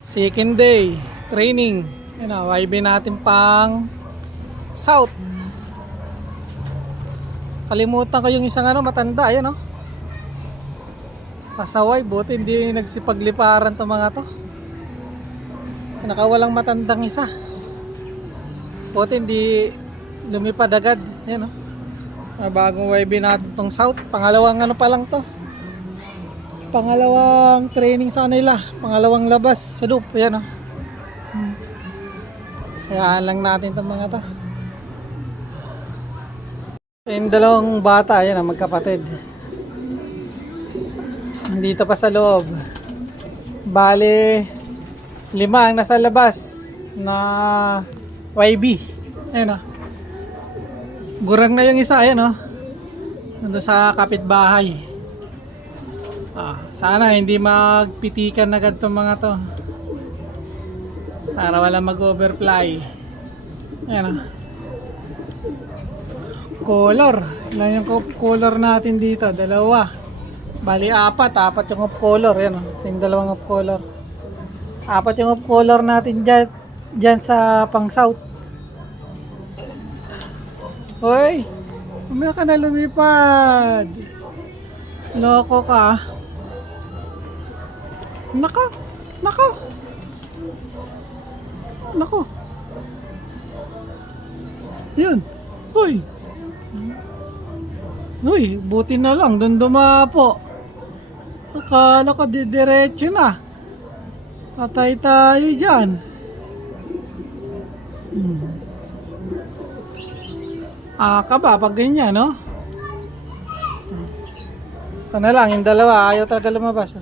Second day, training. Yan o, YB natin pang south. Kalimutan ko yung isang matanda, ayan o. Pasaway, buti hindi nagsipagliparan to mga to. Nakawalang matandang isa. Buti hindi lumipad agad, ayan o. Bagong YB natin tong south. Pangalawang pa lang to. Pangalawang training sa kanila, pangalawang labas sa loop, ayan o. Hayaan lang natin itong mga to. Yung dalawang bata, ayan o, magkapatid. Nandito pa sa loob. Bale, 5 ang nasa labas na YB. Ayan o. Gurang na yung isa, ayan o. Nandun sa kapitbahay. Sana hindi magpitikan agad itong mga to para wala mag-overfly. Ayan o. Color. Ilan yung color natin dito? 2. Bali 4 yung off color. Ayan o. Ito yung 2 off color. 4 yung off color natin dyan sa pang south. Hoy, umaya ka na lumipad. Loko ka. Nako. Yun. Uy, buti na lang doon dumapo. Akala ko diretso na. Patay tayo dyan. Ka ba pag ganyan, no? Ito na lang, yung dalawa ayaw talaga lumabas.